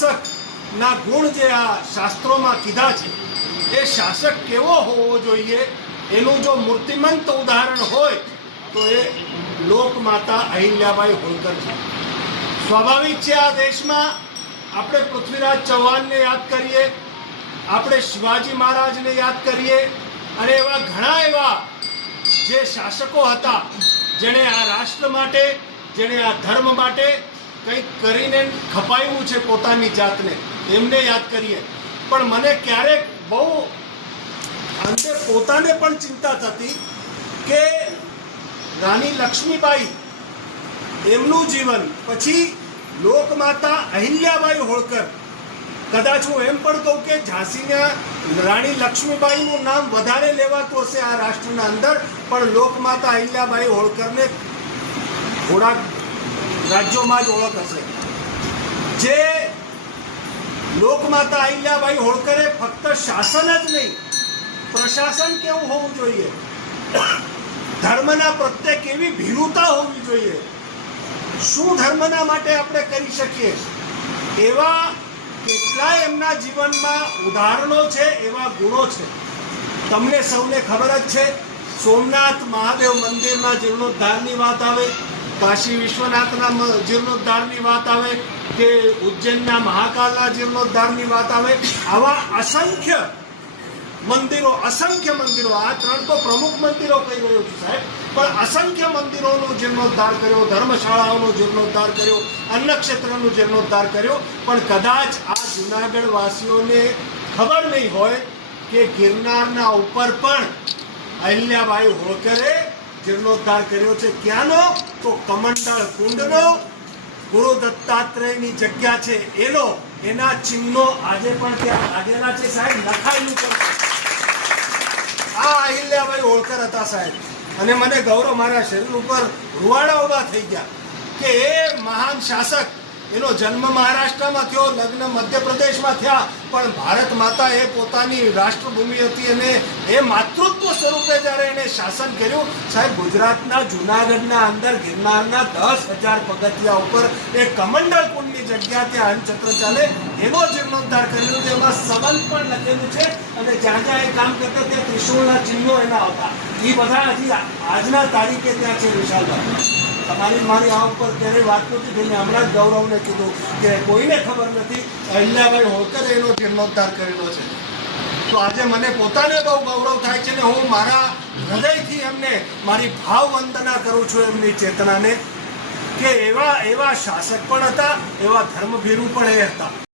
શાસકના ગુણ જે આ શાસ્ત્રોમાં કીધા છે એ શાસક કેવો હોવો જોઈએ એનું જો મૂર્તિમંત ઉદાહરણ હોય તો એ લોકમાતા અહિલ્યાબાઈ હોલકર છે. સ્વાભાવિક છે આ દેશમાં આપણે પૃથ્વીરાજ ચૌહાણને યાદ કરીએ, આપણે શિવાજી મહારાજને યાદ કરીએ અને એવા ઘણા એવા જે શાસકો હતા જેણે આ રાષ્ટ્ર માટે, જેણે આ ધર્મ માટે કંઈક કરીને ખપાવ્યું છે પોતાની જાતને, એમને યાદ કરીએ. પણ મને ક્યારેક બહુ અંતે પોતાને પણ ચિંતા થતી કે રાણી લક્ષ્મીબાઈ એમનું જીવન પછી લોકમાતા અહિલ્યાબાઈ હોળકર, કદાચ હું એમ પણ કહું કે ઝાંસીના રાણી લક્ષ્મીબાઈનું નામ વધારે લેવાતું હશે આ રાષ્ટ્રના અંદર, પણ લોકમાતા અહિલ્યાબાઈ હોળકરને થોડાક રાજ્યોમાં જ ઓળખ હશે. જે લોકમાતા અહિલ્યાબાઈ હોળકરે ફક્ત શાસન જ નહીં, પ્રશાસન કેવું હોવું જોઈએ, ધર્મના પ્રત્યે કેવી ભીરુતા હોવી જોઈએ, શું ધર્મના માટે આપણે કરી શકીએ, એવા કેટલાય એમના જીવનમાં ઉદાહરણો છે, એવા ગુણો છે. તમને સૌને ખબર જ છે, સોમનાથ મહાદેવ મંદિરના જીર્ણોદ્ધારની વાત આવે, કાશી વિશ્વનાથના જીર્ણોદ્ધારની વાત આવે કે ઉજ્જૈનના મહાકાલના જીર્ણોદ્ધારની વાત આવે, આવા અસંખ્ય મંદિરો, આ ત્રણ તો પ્રમુખ મંદિરો કહી રહ્યો છું સાહેબ, પણ અસંખ્ય મંદિરોનો જીર્ણોદ્ધાર કર્યો, ધર્મશાળાઓનો જીર્ણોદ્ધાર કર્યો, અન્નક્ષેત્રનો જીર્ણોદ્ધાર કર્યો. પણ કદાચ આ જુનાગઢ વાસીઓને ખબર નહીં હોય કે ગિરનારના ઉપર પણ અહિલ્યાબાઈ હોળકરે જીર્ણોદ્ધાર કર્યો છે. ક્યાંનો? તો કમંડળ કુંડનો, ગુરુ દત્તાત્રેયની જગ્યા છે એનો, એના ચિહ્નો આજે પણ ત્યાં લાગેલા છે સાહેબ, લખાયેલું છે. આ અહિલ્યાબાઈ હોળકર હતા સાહેબ, અને મને ગૌરવ, મારા શરીર ઉપર રૂવાડા ઉભા થઈ ગયા કે એ મહાન શાસક, એનો જન્મ મહારાષ્ટ્રમાં થયો, લગ્ન મધ્યપ્રદેશમાં થયા, પણ ભારત માતા એ પોતાની રાષ્ટ્રભૂમિ હતી અને એ માતૃત્વ સ્વરૂપે જ્યારે એને શાસન કર્યું સાહેબ, ગુજરાતના જુનાગઢના અંદર ગિરનારના 10,000 પગથિયા ઉપર એ કમંડળ કુંડની જગ્યા ત્યાં અન્નછત્ર ચાલે એનો જીર્ણોદ્ધાર કરેલું છે. એમાં સંબંધ પણ લખેલું છે અને જ્યાં જ્યાં એ કામ કરતા ત્યાં ત્રિશુળના ચિહ્નો એના હતા. એ બધા હજી આજના તારીખે ત્યાં છે. વિશાલભાઈ, તમારી મારી આ ઉપર ક્યારેય વાત નથી થઈ. મેં હમણાં જ ગૌરવને કીધું કે કોઈને ખબર નથી, અહિલ્યાબાઈ હોળકરે એનો જીર્ણોદ્ધાર કરેલો છે. તો આજે મને પોતાને બહુ ગૌરવ થાય છે ને હું મારા હૃદયથી એમને મારી ભાવ વંદના કરું છું, એમની ચેતનાને, કે એવા શાસક પણ હતા, એવા ધર્મભીરુ પણ એ હતા.